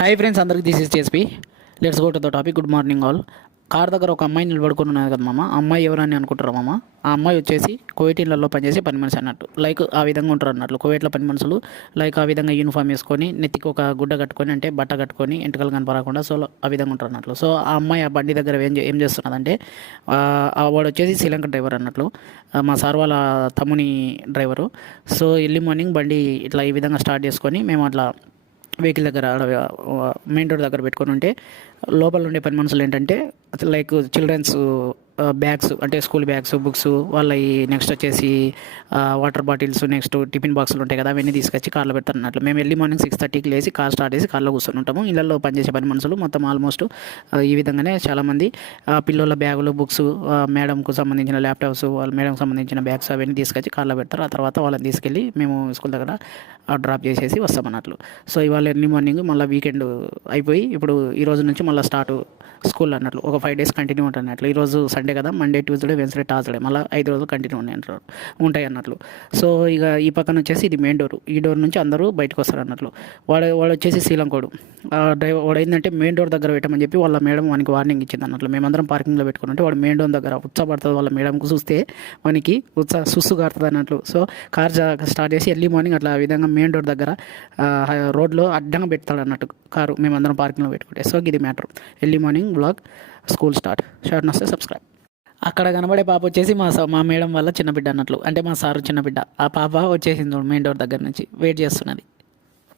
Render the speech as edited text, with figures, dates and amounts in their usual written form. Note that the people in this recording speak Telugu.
హాయ్ ఫ్రెండ్స్, అందరికి దిస్ ఇస్ చేస్పీ. Let's go to the topic. Good morning all. Car దగ్గర ఒక అమ్మాయి నిలబడుకుని ఉన్నది కదా మామ. ఆ అమ్మాయి ఎవరని అనుకుంటారు మామ? ఆ అమ్మాయి వచ్చేసి కువైట్ ఇళ్లలో పనిచేసే పని మనిషి అన్నట్టు. లైక్ ఆ విధంగా ఉంటారు అన్నట్లు కువైట్లో పని మనుషులు. లైక్ ఆ విధంగా యూనిఫామ్ వేసుకొని, నెత్తికి ఒక గుడ్డ కట్టుకొని, అంటే బట్ట కట్టుకొని, ఎంటుకలు కనపడకుండా సో ఆ విధంగా ఉంటారు అన్నట్లు. సో ఆ అమ్మాయి ఆ బండి దగ్గర ఏం చేస్తున్నదంటే, వాడు వచ్చేసి శ్రీలంక డ్రైవర్ అన్నట్లు, మా సార్ వాళ్ళ తమ్ముని డ్రైవరు. సో ఎర్లీ మార్నింగ్ బండి ఇట్లా ఈ విధంగా స్టార్ట్ చేసుకొని మేము అట్లా వెహికల్ దగ్గర మెయిన్ రోడ్ దగ్గర పెట్టుకొని ఉంటే, లోపల ఉండే పని మనుషులు ఏంటంటే లైక్ చిల్డ్రన్స్ బ్యాగ్స్, అంటే స్కూల్ బ్యాగ్స్, బుక్స్ వాళ్ళ, నెక్స్ట్ వచ్చేసి వాటర్ బాటిల్స్, నెక్స్ట్ టిఫిన్ బాక్సులు ఉంటాయి కదా, అవన్నీ తీసుకొచ్చి కార్లో పెడతారు అన్నట్లు. మేము ఎర్లీ మార్నింగ్ 6:30కి లేచి కార్ స్టార్ట్ చేసి కార్లో కూర్చొని ఉంటాము. ఇళ్లలో పనిచేసే పని మనుషులు మొత్తం ఆల్మోస్ట్ ఈ విధంగానే చాలామంది పిల్లల బ్యాగులు, బుక్స్, మేడంకు సంబంధించిన ల్యాప్టాప్స్, వాళ్ళ మేడంకి సంబంధించిన బ్యాగ్స్ అవన్నీ తీసుకొచ్చి కార్లో పెడతారు. ఆ తర్వాత వాళ్ళని తీసుకెళ్ళి మేము స్కూల్ దగ్గర డ్రాప్ చేసేసి వస్తాం అన్నట్లు. సో ఇవాళ ఎర్లీ మార్నింగ్ మళ్ళీ వీకెండ్ అయిపోయి ఇప్పుడు ఈ రోజు నుంచి మళ్ళీ స్టార్ట్ స్కూల్ అన్నట్లు. ఒక 5 days కంటిన్యూ ఉంటుంది అన్నట్లు. ఈరోజు సండే కదా, మండే, ట్యూస్డే, వెన్స్డే, థర్స్డే, మళ్ళీ 5 రోజులు కంటిన్యూ ఉంటాయి అన్నట్లు. సో ఇక ఈ పక్కన వచ్చేసి ఇది మెయిన్ డోర్. ఈ డోర్ నుంచి అందరూ బయటకు వస్తారు అన్నట్లు. వాడు వచ్చేసి శ్రీలంకోడు డ్రైవర్. వాడు ఏంటంటే మెయిన్ డోర్ దగ్గర పెట్టమని చెప్పి వాళ్ళ మేడం వానికి వార్నింగ్ ఇచ్చింది అన్నట్లు. మేమందరం పార్కింగ్లో పెట్టుకుంటే వాడు మెయిన్ డోర్ దగ్గర ఉత్సాహపడుతుంది. వాళ్ళ మేడంకు చూస్తే వానికి సుస్సు కారుతుంది అన్నట్లు. సో కార్ స్టార్ట్ చేసి ఎర్లీ మార్నింగ్ అట్లా ఆ విధంగా మెయిన్ డోర్ దగ్గర రోడ్లో అడ్డంగా పెడతాడు అన్నట్టు కారు, మేమందరం పార్కింగ్లో పెట్టుకుంటే. సో ఇది matter. Early morning blog school start. Short నస్తే సబ్స్క్రైబ్. అక్కడ కనబడే పాప వచ్చేసి మా మేడం వల్ల చిన్న బిడ్డ అన్నట్లు, అంటే మా సారు చిన్న బిడ్డ. ఆ పాప వచ్చేసింది మెయిన్ డోర్ దగ్గర నుంచి వెయిట్ చేస్తున్నది.